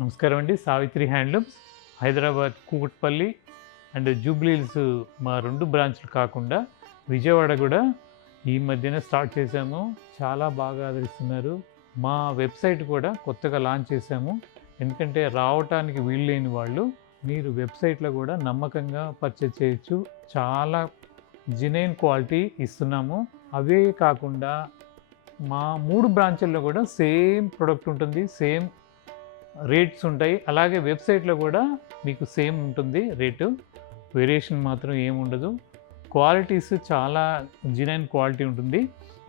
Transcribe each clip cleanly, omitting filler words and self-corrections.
నమస్కారం అండి. Savitri handlooms Hyderabad Kukatpally and Jubilee hills మా 2 బ్రాంచ్లు కాకుండా విజయవాడ కూడా ఈ మధ్యన స్టార్ట్ చేశాము. చాలా బాగా ఆదరిస్తున్నారు. మా వెబ్సైట్ కూడా కొత్తగా లాంచ్ చేశాము. ఎందుకంటే రావటానికి వీలు లేని వాళ్ళు మీరు వెబ్సైట్లో కూడా నమ్మకంగా పర్చేజ్ చేయొచ్చు. చాలా జెన్యూన్ క్వాలిటీ ఇస్తున్నాము. అవే కాకుండా మా 3 బ్రాంచుల్లో కూడా సేమ్ ప్రొడక్ట్ ఉంటుంది, సేమ్ రేట్స్ ఉంటాయి. అలాగే వెబ్సైట్లో కూడా మీకు సేమ్ ఉంటుంది రేటు, వేరియేషన్ మాత్రం ఏముండదు. క్వాలిటీస్ చాలా జెన్యూన్ క్వాలిటీ ఉంటుంది.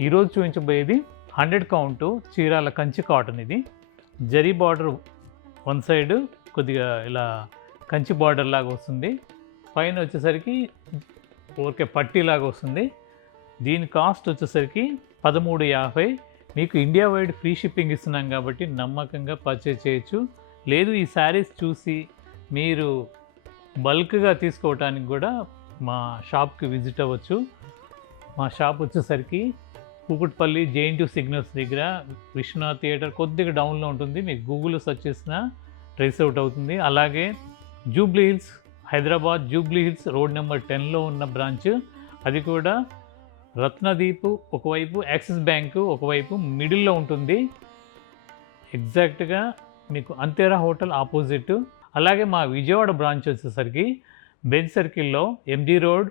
ఈరోజు చూపించబోయేది 100 కౌంటు చీరాల కంచి కాటన్. ఇది జరీ బార్డర్ వన్ సైడ్ కొద్దిగా ఇలా కంచి బార్డర్ లాగా వస్తుంది, పైన వచ్చేసరికి ఊరికే పట్టీలాగా వస్తుంది. దీని కాస్ట్ వచ్చేసరికి 1350. మీకు ఇండియా వైడ్ ఫ్రీ షిప్పింగ్ ఇస్తున్నాం కాబట్టి నమ్మకంగా పర్చేజ్ చేయొచ్చు. లేదు ఈ శారీస్ చూసి మీరు బల్క్గా తీసుకోవటానికి కూడా మా షాప్కి విజిట్ అవ్వచ్చు. మా షాప్ వచ్చేసరికి కూకట్పల్లి JNT సిగ్నల్స్ దగ్గర విశ్వనాథ్ థియేటర్ కొద్దిగా డౌన్లో ఉంటుంది. మీకు గూగుల్లో సెర్చ్ చేసినా ట్రేస్ అవుట్ అవుతుంది. అలాగే Jubilee Hills Hyderabad Jubilee Hills road number 10లో ఉన్న బ్రాంచ్, అది కూడా రత్నదీప్ ఒకవైపు, యాక్సిస్ బ్యాంకు ఒకవైపు, మిడిల్లో ఉంటుంది. ఎగ్జాక్ట్గా మీకు అంతేరా హోటల్ ఆపోజిట్. అలాగే మా విజయవాడ బ్రాంచ్ వచ్చేసరికి బెంచ్ సర్కిల్లో MG రోడ్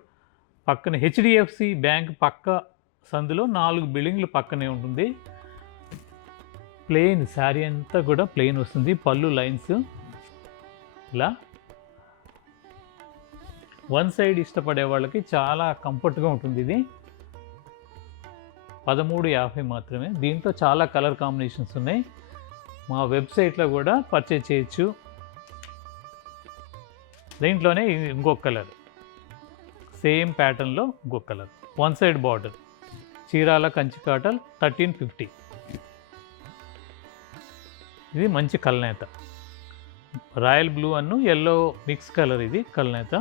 పక్కన HDFC బ్యాంక్ పక్క సందులో 4 బిల్డింగ్లు పక్కనే ఉంటుంది. ప్లెయిన్ శారీ అంతా కూడా ప్లెయిన్ వస్తుంది. పళ్ళు లైన్స్ ఇలా వన్ సైడ్ ఇష్టపడే వాళ్ళకి చాలా కంఫర్ట్గా ఉంటుంది. ఇది 1350 మాత్రమే. దీంట్లో చాలా కలర్ కాంబినేషన్స్ ఉన్నాయి. మా వెబ్సైట్లో కూడా పర్చేజ్ చేయొచ్చు. దీంట్లోనే ఇంకొక కలర్, సేమ్ ప్యాటర్న్లో ఇంకొక colour, one side border, Chirala Kanchi cotton 1350. ఇది మంచి కల్నేత, రాయల్ బ్లూ అన్ను ఎల్లో మిక్స్ కలర్. ఇది కల్నేత,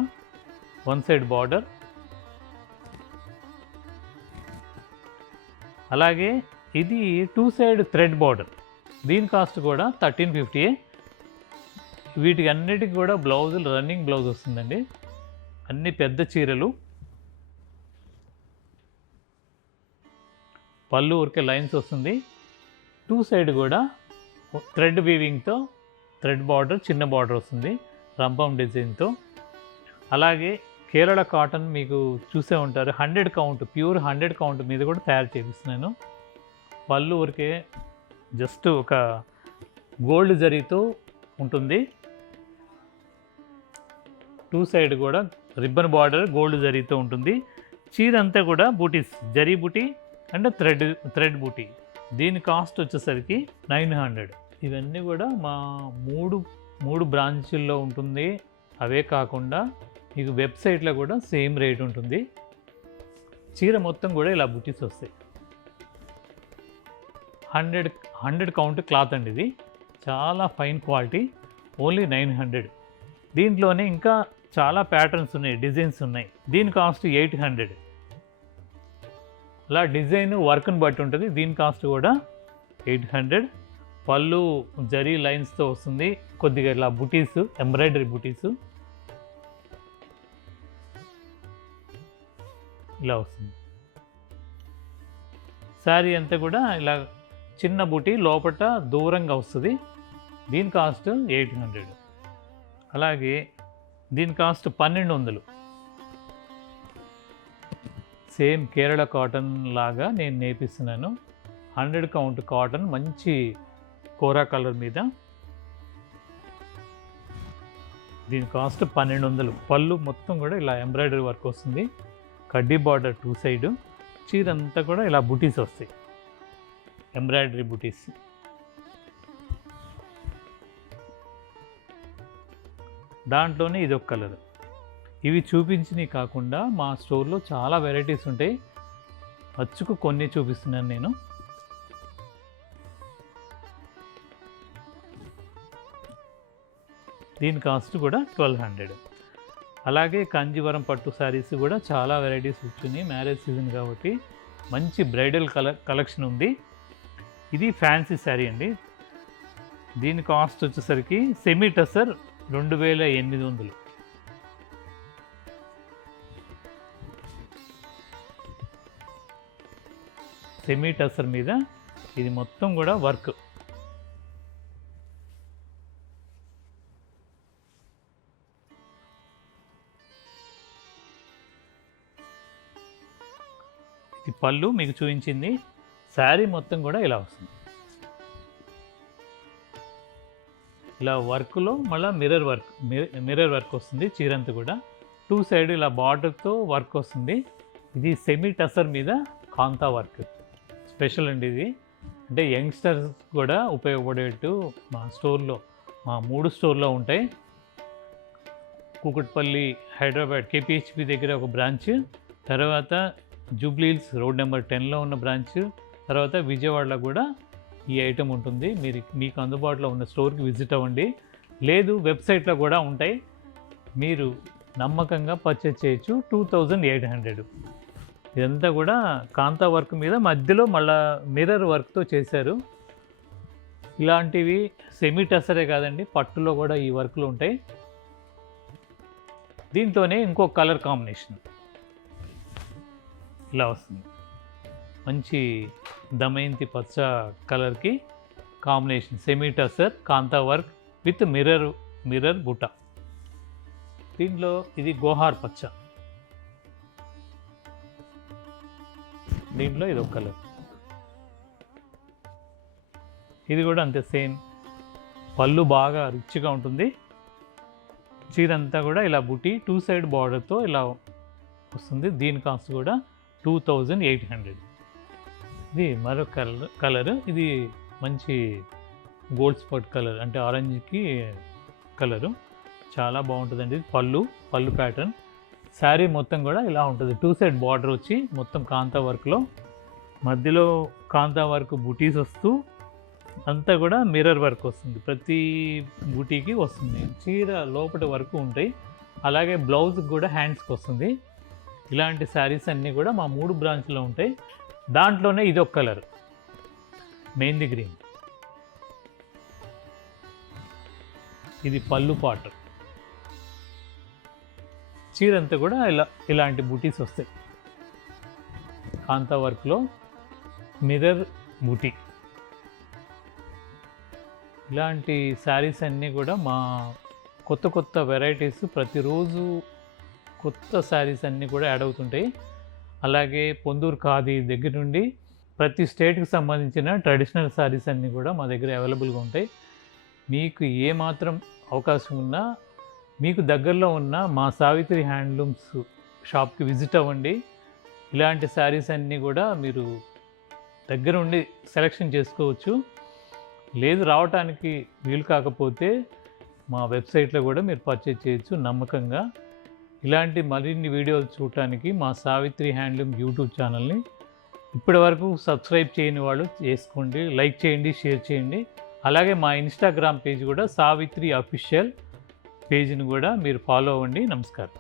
వన్ సైడ్ బార్డర్. అలాగే ఇది 2 సైడ్ థ్రెడ్ బార్డర్. దీని కాస్ట్ కూడా 1350. వీటికి అన్నిటికీ కూడా బ్లౌజులు రన్నింగ్ బ్లౌజ్ వస్తుందండి. అన్ని పెద్ద చీరలు, పళ్ళు ఊరికే లైన్స్ వస్తుంది. 2 సైడ్ కూడా థ్రెడ్ వీవింగ్తో థ్రెడ్ బార్డర్, చిన్న బార్డర్ వస్తుంది రంపం డిజైన్తో. అలాగే కేరళ కాటన్ మీకు చూసే ఉంటారు, 100 కౌంట్, ప్యూర్ 100 కౌంట్ మీద కూడా తయారు చేపిస్తున్నాను. పళ్ళు ఊరికే జస్ట్ ఒక గోల్డ్ జరీతో ఉంటుంది. 2 సైడ్ కూడా రిబ్బన్ బార్డర్ గోల్డ్ జరీతో ఉంటుంది. చీర అంతా కూడా బూటీస్, జరీ బూటీ అండ్ థ్రెడ్ బూటీ. దీని కాస్ట్ వచ్చేసరికి 900. ఇవన్నీ కూడా మా మూడు బ్రాంచుల్లో ఉంటుంది. అవే కాకుండా మీకు వెబ్సైట్లో కూడా సేమ్ రేట్ ఉంటుంది. చీర మొత్తం కూడా ఇలా బుటీస్ వస్తాయి. 100 కౌంట్ క్లాత్ అండి. ఇది చాలా ఫైన్ క్వాలిటీ, ఓన్లీ 900. దీంట్లోనే ఇంకా చాలా ప్యాటర్న్స్ ఉన్నాయి, డిజైన్స్ ఉన్నాయి. దీని కాస్ట్ 800. అలా డిజైన్ వర్క్ని బట్టి ఉంటుంది. దీని కాస్ట్ కూడా 800. పళ్ళు జరీ లైన్స్తో వస్తుంది, కొద్దిగా ఇలా బుటీస్, ఎంబ్రాయిడరీ బుటీస్ ఇలా వస్తుంది. శారీ అంతా కూడా ఇలా చిన్న బుటీ లోపల దూరంగా వస్తుంది. దీని కాస్ట్ 800. అలాగే దీని కాస్ట్ 1200. సేమ్ కేరళ కాటన్ లాగా నేను నేర్పిస్తున్నాను. 100 కౌంట్ కాటన్, మంచి కోరా కలర్ మీద. దీని కాస్ట్ 1200. పళ్ళు మొత్తం కూడా ఇలా ఎంబ్రాయిడరీ వర్క్ వస్తుంది, కడ్డీ బార్డర్ 2 సైడ్. చీర అంతా కూడా ఇలా బుటీస్ వస్తాయి, ఎంబ్రాయిడరీ బుటీస్. దాంట్లోనే ఇది ఒక కలర్. ఇవి చూపించినవి కాకుండా మా స్టోర్లో చాలా వెరైటీస్ ఉంటాయి. అచ్చుకు కొన్ని చూపిస్తున్నాను నేను. దీని కాస్ట్ కూడా 1200. అలాగే కాంజీవరం పట్టు శారీస్ కూడా చాలా వెరైటీస్ వచ్చినాయి. మ్యారేజ్ సీజన్ కాబట్టి మంచి బ్రైడల్ కలెక్షన్ ఉంది. ఇది ఫ్యాన్సీ శారీ అండి. దీని కాస్ట్ వచ్చేసరికి సెమీ టసర్ 2800. సెమీ టసర్ మీద ఇది మొత్తం కూడా వర్క్. ఇది పళ్ళు మీకు చూపించింది. శారీ మొత్తం కూడా ఇలా వస్తుంది. ఇలా వర్క్లో మళ్ళీ మిర్రర్ వర్క్ వస్తుంది. చీరంతా కూడా 2 సైడ్ ఇలా బార్డర్తో వర్క్ వస్తుంది. ఇది సెమీ టసర్ మీద కాంతా వర్క్ స్పెషల్ అండి. ఇది అంటే యంగ్స్టర్స్ కూడా ఉపయోగపడేట్టు మా స్టోర్లో, మా 3 స్టోర్లో ఉంటాయి. కూకట్పల్లి, హైదరాబాద్ కేపీహెచ్పి దగ్గర ఒక బ్రాంచ్, తర్వాత జూబ్లీహిల్స్ రోడ్ నెంబర్ 10లో ఉన్న బ్రాంచ్, తర్వాత విజయవాడలో కూడా ఈ ఐటెం ఉంటుంది. మీకు అందుబాటులో ఉన్న స్టోర్కి విజిట్ అవ్వండి. లేదు వెబ్సైట్లో కూడా ఉంటాయి. మీరు నమ్మకంగా పర్చేజ్ చేయొచ్చు. 2800. ఇదంతా కూడా కాంతా వర్క్ మీద మధ్యలో మళ్ళా మిర్రర్ వర్క్తో చేశారు. ఇలాంటివి సెమీ టసరే కాదండి, పట్టులో కూడా ఈ వర్క్లు ఉంటాయి. దీంతోనే ఇంకో కలర్ కాంబినేషన్ ఇలా వస్తుంది. మంచి దమయంతి పచ్చ కలర్కి combination semi tussar kantha work with mirror బుట్ట. దీంట్లో ఇది గోహార్ పచ్చ, దీంట్లో ఇది ఒక కలర్. ఇది కూడా అంతే సేమ్. పళ్ళు బాగా రిచ్గా ఉంటుంది. చీరంతా కూడా ఇలా బుట్టి 2 సైడ్ బార్డర్తో ఇలా వస్తుంది. దీని కాస్ట్ కూడా 2800. ఇది మరొక కలర్. ఇది మంచి గోల్డ్ స్పాట్ కలర్, అంటే ఆరెంజ్కి కలరు. చాలా బాగుంటుందండి. పళ్ళు ప్యాటర్న్. శారీ మొత్తం కూడా ఇలా ఉంటుంది. 2 సైడ్ బార్డర్ వచ్చి మొత్తం కాంతా వర్క్లో, మధ్యలో కాంతా వర్క్ బుటీస్ వస్తూ అంతా కూడా మిర్రర్ వర్క్ వస్తుంది. ప్రతి బుటీకి వస్తుంది. చీర లోపటి వరకు ఉంటాయి. అలాగే బ్లౌజ్కి కూడా హ్యాండ్స్కి వస్తుంది. ఇలాంటి శారీస్ అన్నీ కూడా మా 3 బ్రాంచ్లో ఉంటాయి. దాంట్లోనే ఇది ఒక కలర్ మెహందీ గ్రీన్. ఇది పళ్ళు పాట. చీరంతా కూడా ఇలాంటి బుటీస్ వస్తాయి. కాంతా వర్క్లో మిర్రర్ బుటీ. ఇలాంటి శారీస్ అన్నీ కూడా మా కొత్త వెరైటీస్, ప్రతిరోజు కొత్త శారీస్ అన్నీ కూడా యాడ్ అవుతుంటాయి. అలాగే పొందూరు ఖాదీ దగ్గర నుండి ప్రతి స్టేట్కి సంబంధించిన ట్రెడిషనల్ శారీస్ అన్నీ కూడా మా దగ్గర అవైలబుల్గా ఉంటాయి. మీకు ఏమాత్రం అవకాశం ఉన్నా మీకు దగ్గరలో ఉన్న మా సావిత్రి హ్యాండ్లూమ్స్ షాప్కి విజిట్ అవ్వండి. ఇలాంటి శారీస్ అన్నీ కూడా మీరు దగ్గర ఉండి సెలెక్షన్ చేసుకోవచ్చు. లేదు రావటానికి వీలు కాకపోతే మా వెబ్సైట్లో కూడా మీరు పర్చేజ్ చేయొచ్చు నమ్మకంగా. ఇలాంటి మరిన్ని వీడియోలు చూడటానికి మా సావిత్రి హ్యాండ్లూమ్ యూట్యూబ్ ఛానల్ని ఇప్పటివరకు సబ్స్క్రైబ్ చేయని వాళ్ళు చేసుకోండి, లైక్ చేయండి, షేర్ చేయండి. అలాగే మా ఇన్స్టాగ్రామ్ పేజ్ కూడా సావిత్రి అఫీషియల్ పేజ్ని కూడా మీరు ఫాలో అవ్వండి. నమస్కారం.